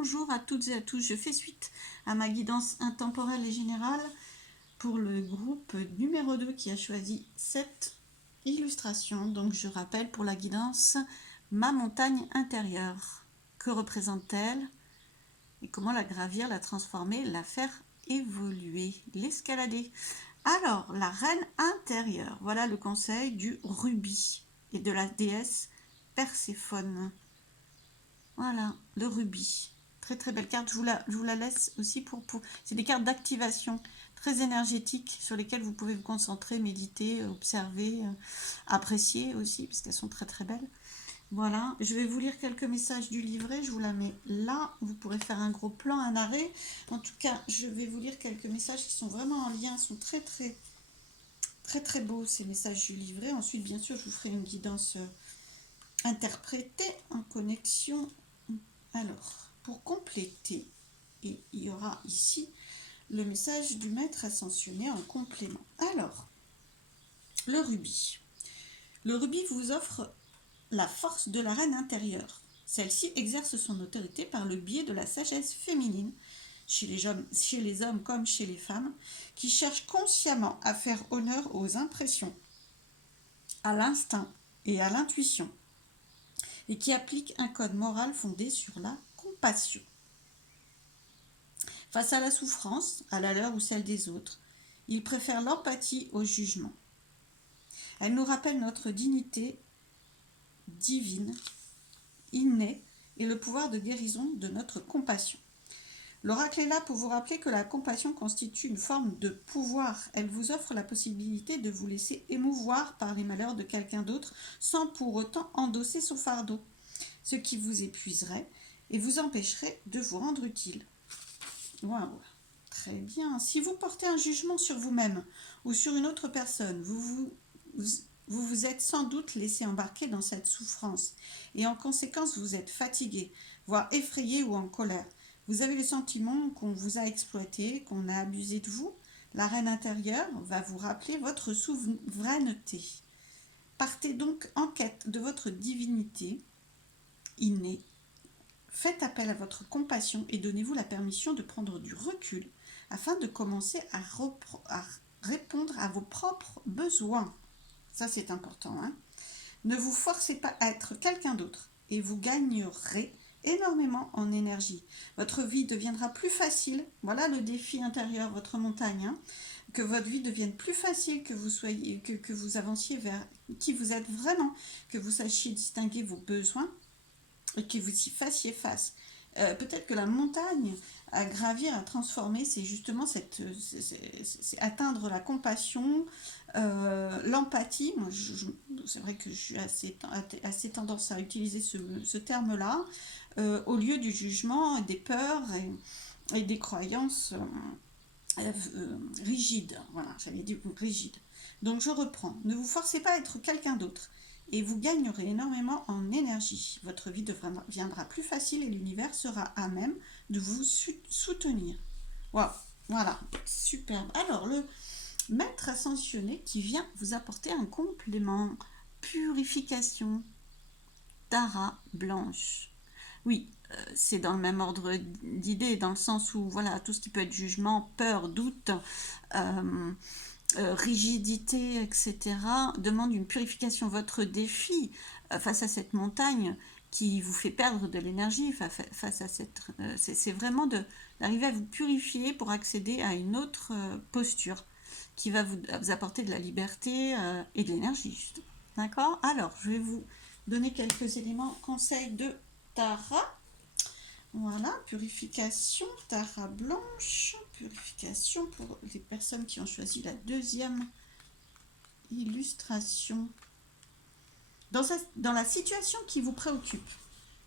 bonjour à toutes et à tous. Je fais suite à ma guidance intemporelle et générale pour le groupe numéro 2 qui a choisi cette illustration. Donc je rappelle pour la guidance ma montagne intérieure. Que représente-t-elle et comment la gravir, la transformer, la faire évoluer, l'escalader? Alors, la reine intérieure, voilà le conseil du rubis et de la déesse Perséphone. Voilà, le rubis. Très très belle carte. Je vous la laisse aussi pour... C'est des cartes d'activation très énergétiques sur lesquelles vous pouvez vous concentrer, méditer, observer, apprécier aussi, parce qu'elles sont très très belles. Voilà, je vais vous lire quelques messages du livret. Je vous la mets là. Vous pourrez faire un gros plan, un arrêt. En tout cas, je vais vous lire quelques messages qui sont vraiment en lien, sont très très très très beaux ces messages du livret. Ensuite, bien sûr, je vous ferai une guidance interprétée en connexion. Alors, pour compléter, il y aura ici le message du maître ascensionné en complément. Alors, le rubis. Le rubis vous offre la force de la reine intérieure. Celle-ci exerce son autorité par le biais de la sagesse féminine, chez les hommes comme chez les femmes, qui cherchent consciemment à faire honneur aux impressions, à l'instinct et à l'intuition, et qui appliquent un code moral fondé sur la compassion. Face à la souffrance, à la leur ou celle des autres, ils préfèrent l'empathie au jugement. Elle nous rappelle notre dignité divine, innée, et le pouvoir de guérison de notre compassion. L'oracle est là pour vous rappeler que la compassion constitue une forme de pouvoir. Elle vous offre la possibilité de vous laisser émouvoir par les malheurs de quelqu'un d'autre sans pour autant endosser son fardeau, ce qui vous épuiserait et vous empêcherait de vous rendre utile. Waouh, très bien. Si vous portez un jugement sur vous-même ou sur une autre personne, vous vous êtes sans doute laissé embarquer dans cette souffrance et en conséquence vous êtes fatigué, voire effrayé ou en colère. Vous avez le sentiment qu'on vous a exploité, qu'on a abusé de vous. La reine intérieure va vous rappeler votre souveraineté. Partez donc en quête de votre divinité innée. Faites appel à votre compassion et donnez-vous la permission de prendre du recul afin de commencer à répondre à vos propres besoins. Ça, c'est important, hein. Ne vous forcez pas à être quelqu'un d'autre et vous gagnerez énormément en énergie. Votre vie deviendra plus facile. Voilà le défi intérieur, votre montagne, hein. Que votre vie devienne plus facile, que vous avanciez vers qui vous êtes vraiment, que vous sachiez distinguer vos besoins et que vous y fassiez face. Peut-être que la montagne à gravir, à transformer, c'est justement c'est atteindre la compassion, l'empathie. Moi, c'est vrai que je suis assez tendance à utiliser ce terme-là, au lieu du jugement, des peurs et des croyances rigides. Voilà, j'avais dit rigide. Donc je reprends. Ne vous forcez pas à être quelqu'un d'autre et vous gagnerez énormément en énergie. Votre vie deviendra plus facile et l'univers sera à même de vous soutenir. Wow, voilà, superbe. Alors, le maître ascensionné qui vient vous apporter un complément. Purification, Tara blanche. Oui, c'est dans le même ordre d'idées, dans le sens où, voilà, tout ce qui peut être jugement, peur, doute, rigidité, etc., demande une purification. Votre défi face à cette montagne qui vous fait perdre de l'énergie, face à cette... c'est vraiment d'arriver à vous purifier pour accéder à une autre posture qui va vous apporter de la liberté et de l'énergie, justement. D'accord? Alors, je vais vous donner quelques éléments, conseils de Tara. Voilà, purification, Tara blanche, purification pour les personnes qui ont choisi la deuxième illustration. Dans la situation qui vous préoccupe,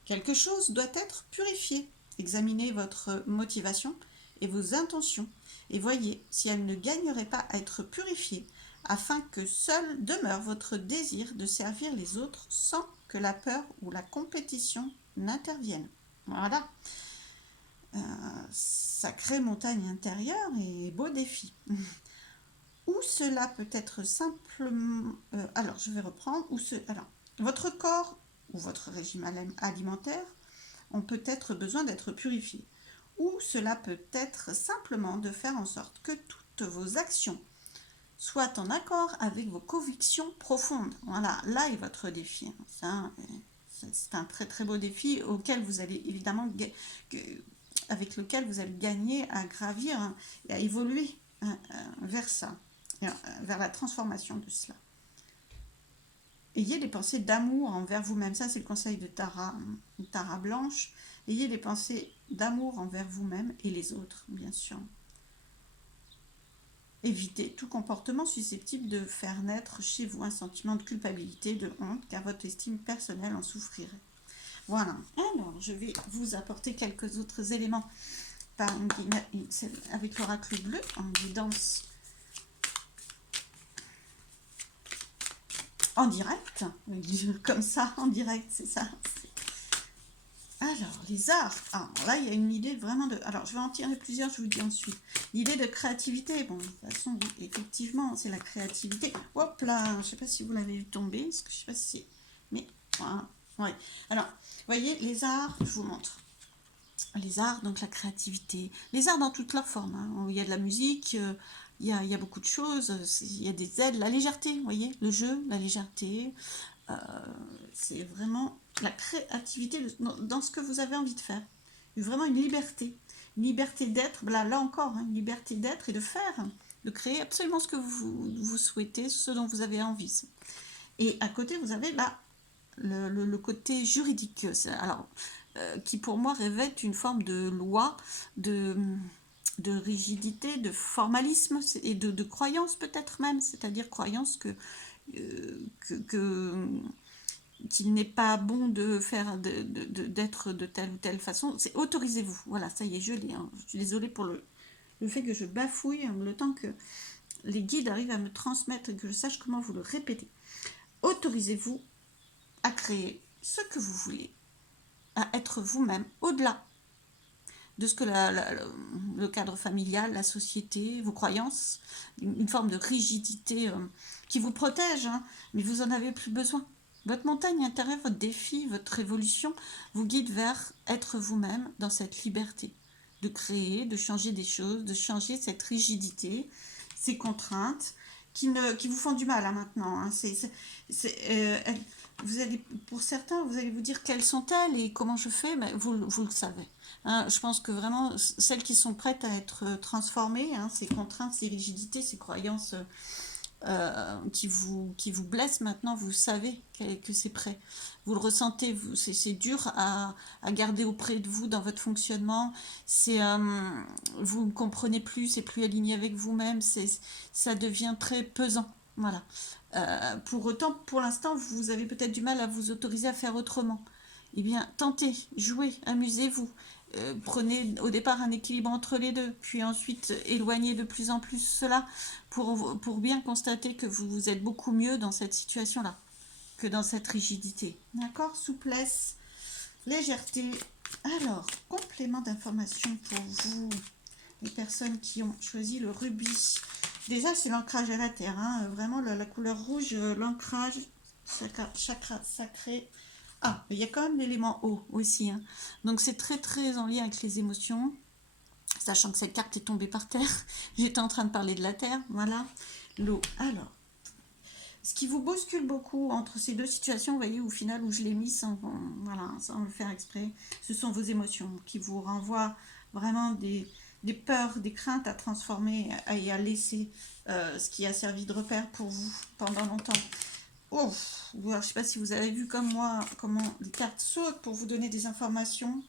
quelque chose doit être purifié. Examinez votre motivation et vos intentions et voyez si elles ne gagneraient pas à être purifiées afin que seul demeure votre désir de servir les autres sans que la peur ou la compétition n'interviennent. Voilà. Sacrée montagne intérieure et beau défi. Ou cela peut être simplement... alors, je vais reprendre. Alors, votre corps ou votre régime alimentaire ont peut-être besoin d'être purifiées. Ou cela peut être simplement de faire en sorte que toutes vos actions soient en accord avec vos convictions profondes. Voilà, là est votre défi. C'est un très très beau défi auquel vous allez évidemment, avec lequel vous allez gagner à gravir et à évoluer vers ça, vers la transformation de cela. Ayez des pensées d'amour envers vous-même. Ça, c'est le conseil de Tara Blanche. Ayez des pensées d'amour envers vous-même et les autres, bien sûr. Évitez tout comportement susceptible de faire naître chez vous un sentiment de culpabilité, de honte, car votre estime personnelle en souffrirait. Voilà. Alors, je vais vous apporter quelques autres éléments avec l'oracle bleu en guidance en direct. Comme ça, en direct, c'est ça. Alors, les arts. Alors là, il y a une idée vraiment de... Alors, je vais en tirer plusieurs, je vous dis ensuite. L'idée de créativité. Bon, de toute façon, oui, effectivement, c'est la créativité. Hop là, je ne sais pas si vous l'avez vu tomber, parce que je ne sais pas si c'est... Mais, voilà. Ouais. Alors, vous voyez, les arts, je vous montre. Les arts, donc la créativité. Les arts dans toutes leurs formes. Hein. Il y a de la musique, il y a beaucoup de choses. Il y a des aides, la légèreté, vous voyez, le jeu, la légèreté. C'est vraiment la créativité dans ce que vous avez envie de faire. Vraiment une liberté d'être, là encore, une liberté d'être et de faire, de créer absolument ce que vous souhaitez, ce dont vous avez envie. Et à côté, vous avez là le côté juridique, alors, qui pour moi revêt une forme de loi, de rigidité, de formalisme et de croyance peut-être même, c'est-à-dire croyance qu'il n'est pas bon de faire d'être de telle ou telle façon. C'est autorisez-vous. Voilà, ça y est, je l'ai. Hein. Je suis désolée pour le fait que je bafouille, le temps que les guides arrivent à me transmettre et que je sache comment vous le répétez. Autorisez-vous à créer ce que vous voulez, à être vous-même au-delà de ce que le cadre familial, la société, vos croyances, une forme de rigidité qui vous protège, hein, mais vous n'en avez plus besoin. Votre montagne intérieure, votre défi, votre évolution vous guide vers être vous-même dans cette liberté de créer, de changer des choses, de changer cette rigidité, ces contraintes qui vous font du mal maintenant. Hein. Vous allez, pour certains, vous allez vous dire quelles sont-elles et comment je fais, mais vous le savez. Hein, je pense que vraiment, celles qui sont prêtes à être transformées, hein, ces contraintes, ces rigidités, ces croyances qui vous blessent maintenant, vous savez que c'est prêt. Vous le ressentez, c'est dur à garder auprès de vous dans votre fonctionnement. Vous ne comprenez plus, c'est plus aligné avec vous-même, ça devient très pesant. Voilà. Pour autant, pour l'instant, vous avez peut-être du mal à vous autoriser à faire autrement. Eh bien, tentez, jouez, amusez-vous. Prenez au départ un équilibre entre les deux, puis ensuite éloignez de plus en plus cela pour bien constater que vous êtes beaucoup mieux dans cette situation-là que dans cette rigidité. D'accord? Souplesse, légèreté. Alors, complément d'information pour vous, les personnes qui ont choisi le rubis. Déjà, c'est l'ancrage à la terre. Hein. Vraiment, la couleur rouge, l'ancrage, chakra sacré. Ah, il y a quand même l'élément eau aussi. Hein. Donc, c'est très, très en lien avec les émotions. Sachant que cette carte est tombée par terre. J'étais en train de parler de la terre. Voilà. L'eau. Alors, ce qui vous bouscule beaucoup entre ces deux situations, vous voyez, au final, où je l'ai mis sans le faire exprès, ce sont vos émotions qui vous renvoient vraiment des peurs, des craintes à transformer et à laisser ce qui a servi de repère pour vous pendant longtemps. Oh, alors, je ne sais pas si vous avez vu comme moi comment les cartes sautent pour vous donner des informations.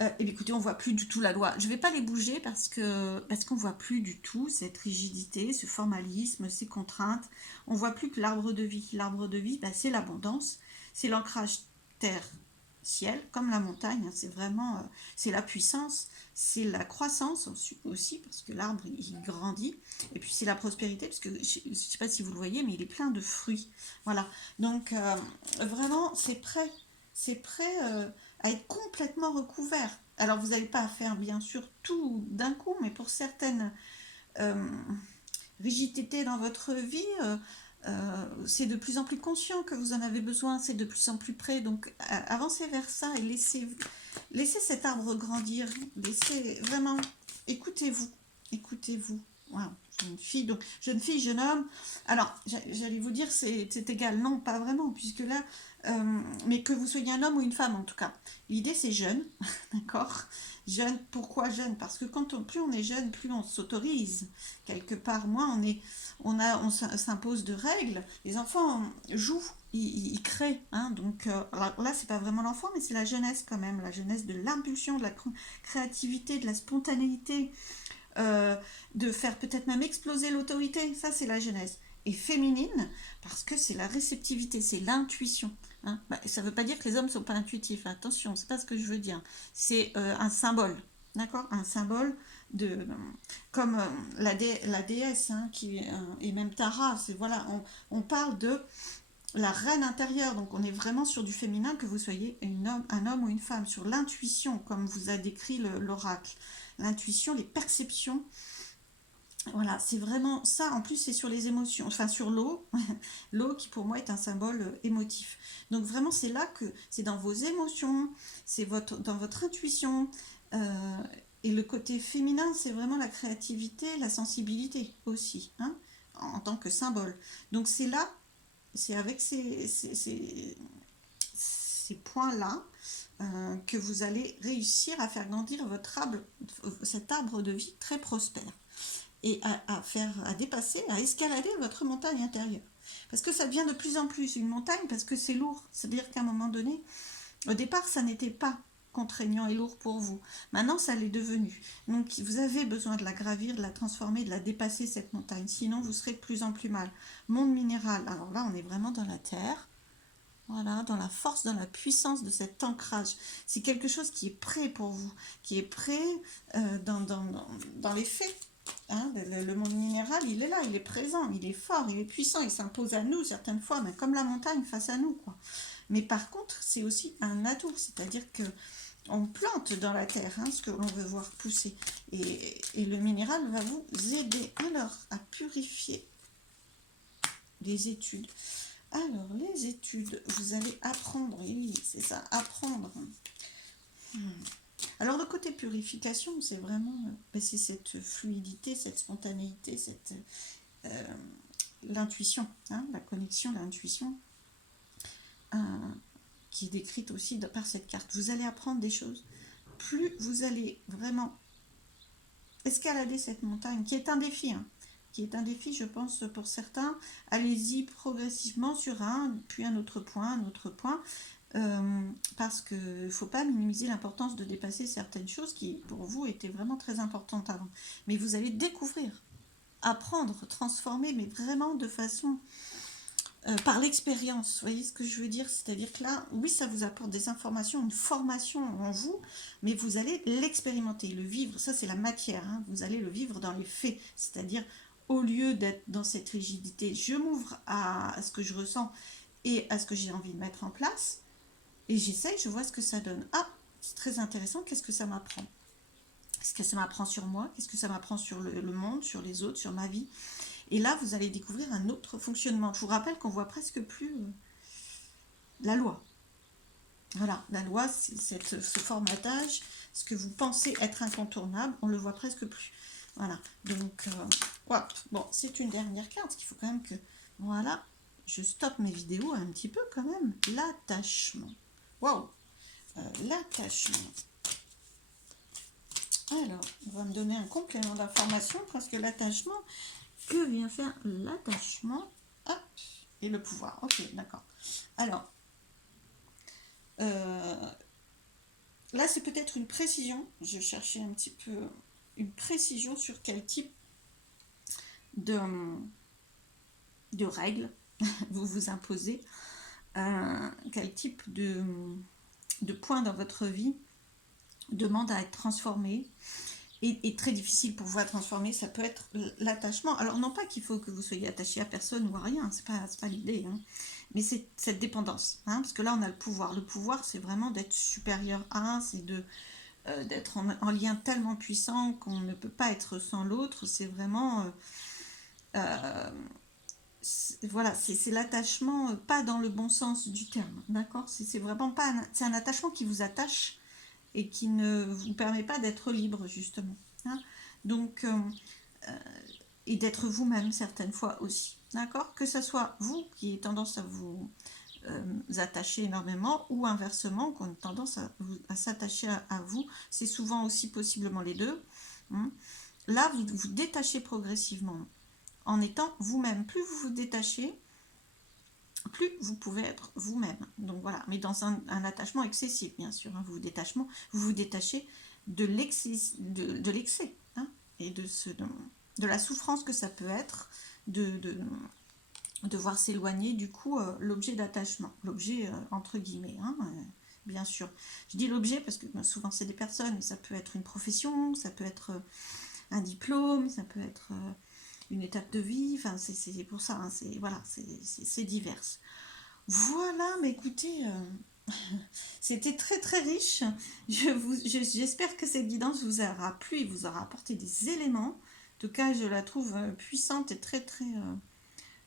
Et bien écoutez, on ne voit plus du tout la loi. Je ne vais pas les bouger parce qu'on ne voit plus du tout cette rigidité, ce formalisme, ces contraintes. On ne voit plus que l'arbre de vie. L'arbre de vie, c'est l'abondance, c'est l'ancrage terre-ciel, comme la montagne. C'est vraiment, c'est la puissance, c'est la croissance aussi, parce que l'arbre, il grandit. Et puis c'est la prospérité, parce que je ne sais pas si vous le voyez, mais il est plein de fruits. Voilà, donc vraiment, c'est prêt à être complètement recouvert. Alors, vous n'avez pas à faire, bien sûr, tout d'un coup, mais pour certaines rigidités dans votre vie, c'est de plus en plus conscient que vous en avez besoin, c'est de plus en plus près. Donc avancez vers ça et laissez cet arbre grandir. Laissez vraiment, écoutez-vous, écoutez-vous. Voilà, jeune fille, jeune homme. Alors, j'allais vous dire, c'est égal. Non, pas vraiment, puisque là, mais que vous soyez un homme ou une femme en tout cas. L'idée, c'est jeune, d'accord? Jeune, pourquoi jeune? Parce que plus on est jeune, plus on s'autorise. Quelque part, moins on s'impose de règles. Les enfants jouent, ils créent. Hein, donc là, c'est pas vraiment l'enfant, mais c'est la jeunesse quand même. La jeunesse de l'impulsion, de la créativité, de la spontanéité, euh, de faire peut-être même exploser l'autorité. Ça, c'est la jeunesse. Et féminine, parce que c'est la réceptivité, c'est l'intuition. Hein. Bah, ça ne veut pas dire que les hommes ne sont pas intuitifs. Attention, c'est pas ce que je veux dire. C'est un symbole. D'accord? Un symbole de comme la déesse hein, et même Tara, c'est voilà, on parle de la reine intérieure, donc on est vraiment sur du féminin, que vous soyez un homme ou une femme, sur l'intuition, comme vous a décrit l'oracle. L'intuition, les perceptions, voilà, c'est vraiment ça. En plus, c'est sur les émotions, enfin sur l'eau, l'eau qui pour moi est un symbole émotif. Donc vraiment, c'est là que c'est dans vos émotions, dans votre intuition. euh, et le côté féminin, c'est vraiment la créativité, la sensibilité aussi, hein, en tant que symbole. Donc c'est là, c'est avec ces points-là que vous allez réussir à faire grandir cet arbre de vie très prospère et à dépasser, à escalader votre montagne intérieure. Parce que ça devient de plus en plus une montagne parce que c'est lourd. C'est-à-dire qu'à un moment donné, au départ, ça n'était pas contraignant et lourd pour vous. Maintenant, ça l'est devenu. Donc, vous avez besoin de la gravir, de la transformer, de la dépasser, cette montagne. Sinon, vous serez de plus en plus mal. Monde minéral. Alors là, on est vraiment dans la terre. Voilà, dans la force, dans la puissance de cet ancrage. C'est quelque chose qui est prêt pour vous, qui est prêt dans les faits. Hein, le monde minéral, il est là, il est présent, il est fort, il est puissant, il s'impose à nous certaines fois, mais comme la montagne face à nous, quoi. Mais par contre, c'est aussi un atout, c'est-à-dire que on plante dans la terre hein, ce que l'on veut voir pousser. Et le minéral va vous aider alors à purifier les études. Alors, les études, vous allez apprendre, oui, c'est ça, apprendre. Alors, le côté purification, c'est vraiment, c'est cette fluidité, cette spontanéité, euh, l'intuition, hein, la connexion, l'intuition, euh, qui est décrite aussi par cette carte. Vous allez apprendre des choses. Plus vous allez vraiment escalader cette montagne, qui est un défi, hein, qui est un défi, je pense, pour certains. Allez-y progressivement sur puis un autre point, parce qu'il ne faut pas minimiser l'importance de dépasser certaines choses qui, pour vous, étaient vraiment très importantes avant. Mais vous allez découvrir, apprendre, transformer, mais vraiment de façon par l'expérience. Vous voyez ce que je veux dire? C'est-à-dire que là, oui, ça vous apporte des informations, une formation en vous, mais vous allez l'expérimenter, le vivre. Ça, c'est la matière. Hein. Vous allez le vivre dans les faits. C'est-à-dire, au lieu d'être dans cette rigidité, je m'ouvre à ce que je ressens et à ce que j'ai envie de mettre en place. Et j'essaye, je vois ce que ça donne. Ah, c'est très intéressant, qu'est-ce que ça m'apprend? Qu'est-ce que ça m'apprend sur moi? Qu'est-ce que ça m'apprend sur le monde, sur les autres, sur ma vie? Et là, vous allez découvrir un autre fonctionnement. Je vous rappelle qu'on voit presque plus la loi. Voilà, la loi, c'est ce formatage, ce que vous pensez être incontournable, on le voit presque plus. Voilà, donc, bon, c'est une dernière carte, qu'il faut quand même que, voilà, je stoppe mes vidéos un petit peu quand même. L'attachement. Waouh, l'attachement. Alors, on va me donner un complément d'information parce que l'attachement, que vient faire l'attachement? Hop, et le pouvoir. Ok, d'accord. Alors, là, c'est peut-être une précision. Je cherchais un petit peu une précision sur quel type de, de règles vous vous imposez, quel type de points dans votre vie demande à être transformé et très difficile pour vous à transformer. Ça peut être l'attachement. Alors, non pas qu'il faut que vous soyez attaché à personne ou à rien, c'est pas l'idée, hein. Mais c'est cette dépendance, hein, parce que là, on a le pouvoir. Le pouvoir, c'est vraiment d'être supérieur à, c'est d'être en lien tellement puissant qu'on ne peut pas être sans l'autre. C'est vraiment voilà, c'est l'attachement, pas dans le bon sens du terme, d'accord? C'est vraiment pas, c'est un attachement qui vous attache et qui ne vous permet pas d'être libre, justement, hein. Donc, et d'être vous-même certaines fois aussi, d'accord? Que ce soit vous qui ayez tendance à vous attacher énormément ou inversement, qu'on a tendance à s'attacher à vous, c'est souvent aussi possiblement les deux, hein. Là, vous vous détachez progressivement en étant vous-même. Plus vous vous détachez, plus vous pouvez être vous-même. Donc voilà, mais dans un attachement excessif, bien sûr, hein. Vous vous détachez de l'excès, hein, et de la souffrance que ça peut être de voir s'éloigner du coup l'objet d'attachement, l'objet entre guillemets, hein, bien sûr. Je dis l'objet parce que souvent c'est des personnes, ça peut être une profession, ça peut être un diplôme, ça peut être une étape de vie, enfin c'est pour ça, hein, voilà, c'est divers. Voilà, mais écoutez, c'était très très riche. J'espère que cette guidance vous aura plu et vous aura apporté des éléments. En tout cas, je la trouve puissante et très très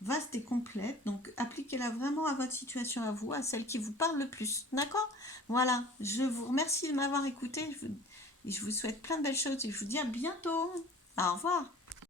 vaste et complète. Donc, appliquez-la vraiment à votre situation à vous, à celle qui vous parle le plus. D'accord? Voilà, je vous remercie de m'avoir écouté. Et je vous souhaite plein de belles choses et je vous dis à bientôt. Au revoir.